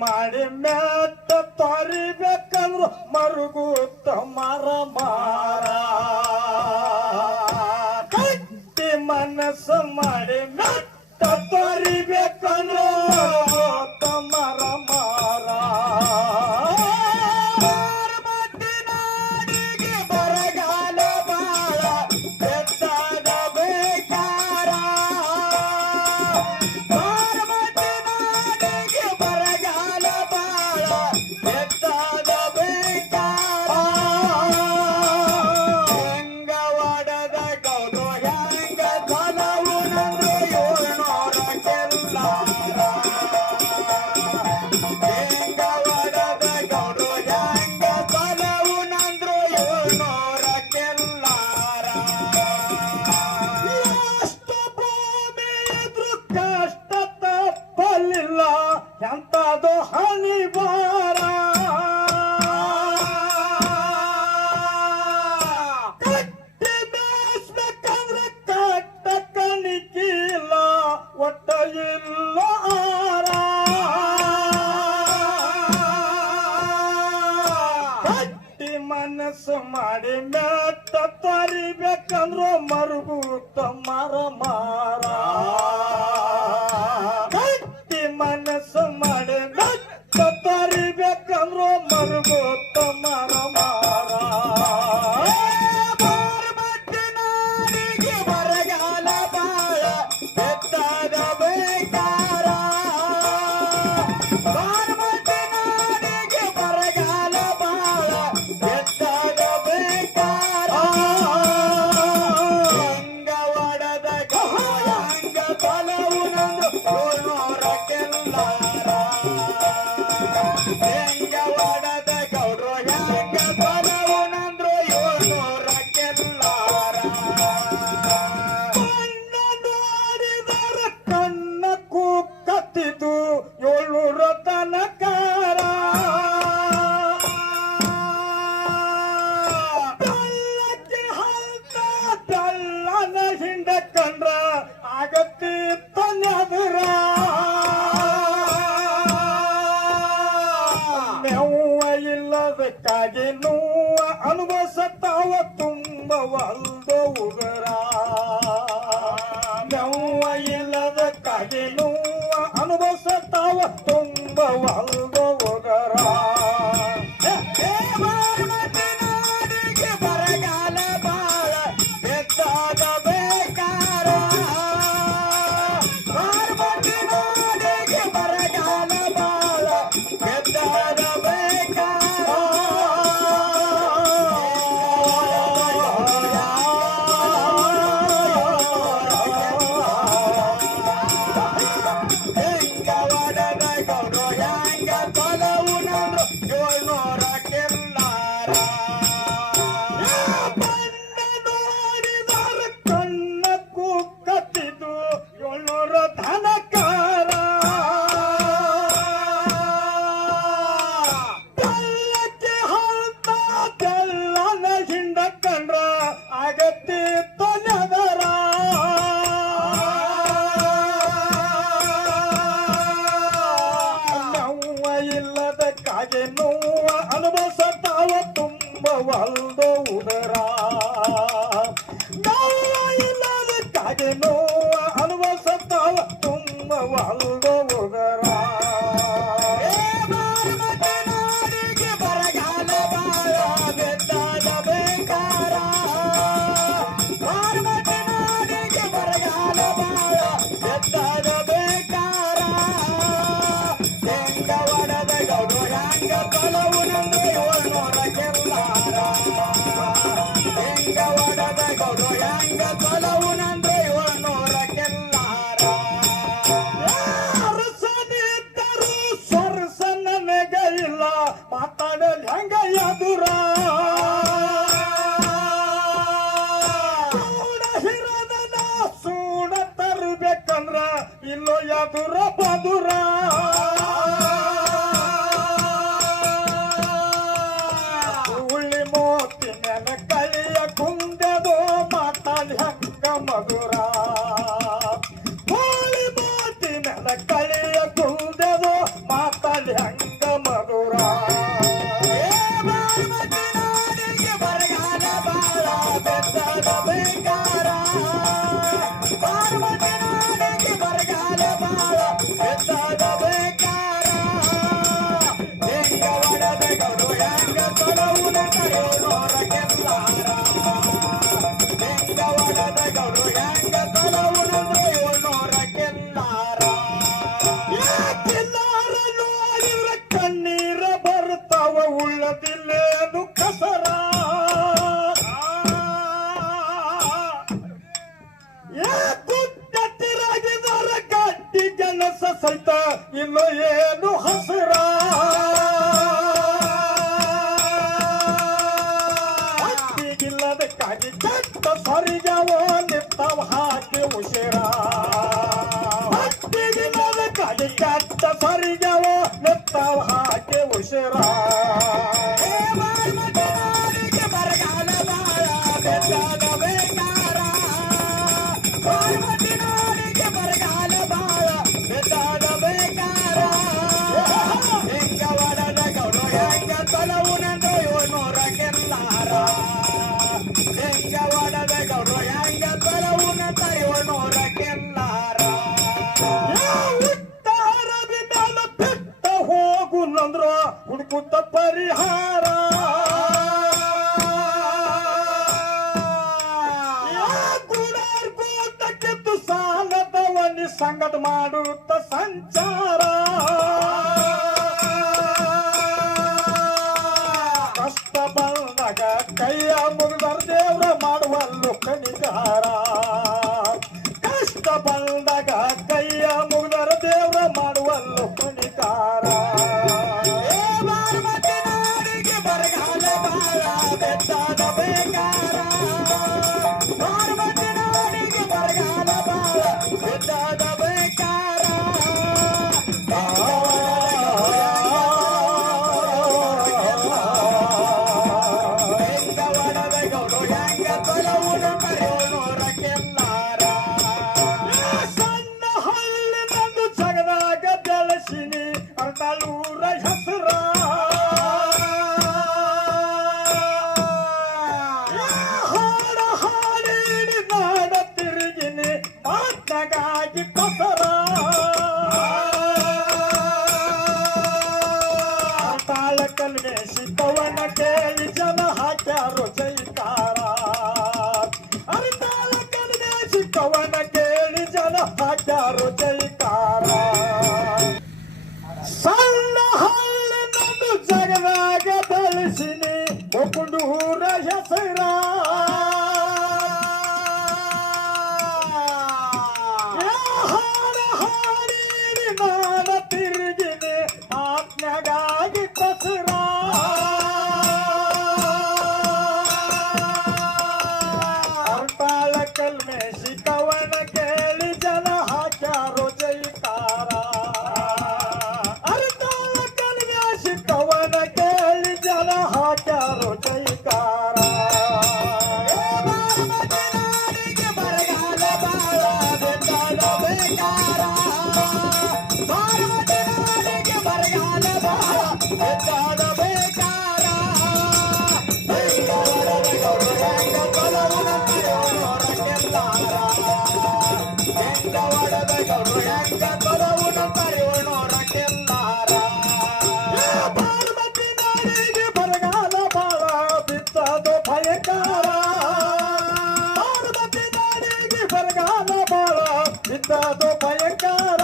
ಮಾಡಿ ಮೆತ್ತ ತೊರಿಬೇಕಂದ್ರು ಮರುಗುತ್ತ ಮರ ಮಾರ ಕಟ್ಟಿ ಮನಸ್ಸು ಮಾಡಿ ಮೆತ್ತ ತೊರಿಬೇಕಂದ್ರು ಮರ ಮಾರ ಬರಗಾಲ ಬಾಳ ಬೆಟ್ಟದ ಬೇಕಾರ ಹೆಂಗ ಹಿಂಡ ಕಂಡ್ರ ಆಗತ್ತಿತ್ತ ನೆದರ ನೆವ್ವ ಇಲ್ಲದಕ್ಕಾಗಿ ನೋವ ಅನುಭವಿಸತಾವ ತುಂಬವಲ್ದೋ ಉಗರ ನೆವ್ವ ಇಲ್ಲದಕ್ಕಾಗಿ ನೋವ ಅನುಭವಿಸತಾವ ತುಂಬವಲ್ದೋ ಉಗರ ಇಲ್ಲದಕ್ಕಾಗಿ ನೋವ ಅನುಭವಿಸತಾವ ತುಂಬವಲ್ದೋ ಉದರ ಇಲ್ಲದಕ್ಕಾಗಿ ನೋವ ಅನುಭವಿಸತಾವ ತುಂಬವಲ್ದೋ ಉದರ ಬರಗಾಲ ಬಾಳ ಬೆದ್ದಾದ ಬೇಕಾರ ನಾಡಿಗೆ ಬರಗಾಲ ಬಾಳ ಬೆದ್ದಾದ ಬೇಕಾರ ಕಲವು ನಂದು ಇವನೋರ ಕೆಲ್ಲಾರ ಹೆಂಗ ಒಡದ ಗೌಡು ಹೆಂಗ ಕಲವು ನಂದು ಇವನೋರ ಕೆಲ್ಲಾರ ಅರಸನಿದ್ದರು ಸ್ವರ್ಸ ನನಗ ಇಲ್ಲ ಮಾತಾಡಲ್ ಹೆಂಗ ಎದುರ ಸೂಡ ಹಿರದನ ಸೂಡ ತರಬೇಕಂದ್ರ ಇಲ್ಲೋ ಎದುರ ಬದುರ ಮಧುರ ಹೋಳಿ ಮಾತಿನ ಕಳೆಯ ಕುಂದೆದು ಮಾತಾಡಿ ಹಂಗ ಮಧುರ ನಾಡಿಗೆ ಬರಗಾಲ ಬಾಳ ಬೆದ್ದಾದ ಬೇಕಾರ ಪಾರ್ವತಿ ನಾಡಿಗೆ ಬರಗಾಲ ಬಾಳ ಬೆದ್ದಾದ ಬೇಕಾರ ಹೆಂಗ ಒಡದ ಗೌಡು ಹೆಂಗ ತೊಡವು ಕರೆಯೋರ ಕೆಲ್ಲಾರ ಹೆಂಗ ಒಡದ ಗೌಡು ಹೆಂಗ ತೊಡವು ಇವನೋರ ಕೆಲ್ಲಾರ ಕೆಲ್ಲಾರ ನೋಡಿದ್ರ ಕಣ್ಣೀರ ಬರ್ತಾವ ಉಳ್ಳದಿಲ್ಲೇನು ಕಸರ ಗುಡ್ಡತ್ತಿರಾಗಿದರ ಗಟ್ಟಿ ಜನಸ ಸಹಿತ ಇನ್ನು ಏನು ಹಸಿರ ಹತ್ತಿಗಿಲ್ಲದಕ್ಕಾಗಿ ಕೆಟ್ಟ ಸರಿಗವ ನಿತ್ತವ ಹಾಕಿ ಉಸಿರ ಹತ್ತಿಗಿಲ್ಲದಕ್ಕಾಗಿ ಕೆಟ್ಟ ಸರಿಗವ ನಿತ್ತವ ಹಾಕಿ ಉಸಿರ ನಾಡಿಗೆ ಬರಗಾಲ ಬಾಳ ಬೆದ್ದಾದ ಬೇಕಾರ ಪಾರ್ವತಿ ನಾಡಿಗೆ ಬರಗಾಲ ಬಾಳ ಬೆದ್ದಾದ ಬೇಕಾರ ಹೆಂಗ ಒಡದ ಗೌಡು ಹೆಂಗ ತೊಲವು ನಂದು ಇವನೋರ ಕೆಲ್ಲಾರ ಹೆಂಗ ಒಡದ ಗೌಡು ಹೆಂಗ ತೊಲವು ನಂದ ಇವನೋರ ಕೆಲ್ಲಾರ ಉತ್ತಾರದಿ ಮೇಲೆ ಬಿಟ್ಟ ಹೋಗು ನಂದ್ರ ಹುಡುಕುತ್ತ ಪರಿಹಾರ ಕಿತ್ತು ಸಾಲದವನಿ ಸಂಗದ ಮಾಡುತ್ತ ಸಂಚಾರ ಕಷ್ಟ ಬಂದಾಗ ಕೈಯ ಮುಗಿದರ ದೇವ್ರ ಮಾಡುವಲ್ಲು ಕಣಿಗಾರ ಕಷ್ಟ ಬಂದಾಗ ಕೈಯ ಮುಗಿದರ ದೇವ್ರ ಮಾಡುವಲ್ಲು ಕಣಿಗಾರ ನಾಡಿಗೆ ಬರಗಾಲ ಬಾಳ ಬೆದ್ದಾದ ಬೇಕಾರ ಪಾರ್ವತಿ ನಾಡಿಗೆ ಬರಗಾಲ ಬಾಳ ಬೆದ್ದಾದ ಬೇಕಾರ ಶಿಕವನ ಕೇಳಿ ಜನ ಹಾಕ್ಯಾರು ಜೈಕಾರ ಸಣ್ಣ ಹಳ್ಳಿನನ್ನು ಜಗದಾಗ ಬೆಳೆಸಿನಿ ಮುಕುಂದೂರ ಹೆಸರ ಹಾಡಿ ನಾಡ ತಿರುಗಿನಿ ಆಜ್ಞೆಗಾಗಿ ಕಸರ ಅರ್ಪಾಳ ಕಲ್ಮೆ ಶಿಕವನ ಕೇಳಿ ಜನ ಹಾಕ್ಯಾರೋ ಜೈಕಾರ ಅರ್ಪಾಳ ಕಲ್ಮೆ ಶಿಕವನ ಕೇಳಿ ಜನ ಹಾಕ್ಯಾರೋ ಜೈಕಾರ ನಾಡಿಗೆ ಬರಗಾಲ ಬಾಳ ಬೆದ್ದಾಡಬೇಕಾರ ಪಾರ್ವತಿ ನಾಡಿಗೆ ಬರಗಾಲ ಬಾಳ ಬೆದ್ದಾಡಬೇಕಾರ ಬೆಂಗಳೂರದ ಗೌರವ ಹೆಂಗ ಕೊಲವುನ ಕರೆಯೋಣ ಕೆಲ್ಲಾರ ಪಾರ್ವತಿ ನಾಡಿಗೆ ಬರಗಾಲ ಬಾಳ ಬಿತ್ತದು ಭಯಕಾರ ಪಾರ್ವತಿ ನಾಡಿಗೆ ಬರಗಾಲ ಬಾಳ ಬಿತ್ತದು ಭಯಕಾರ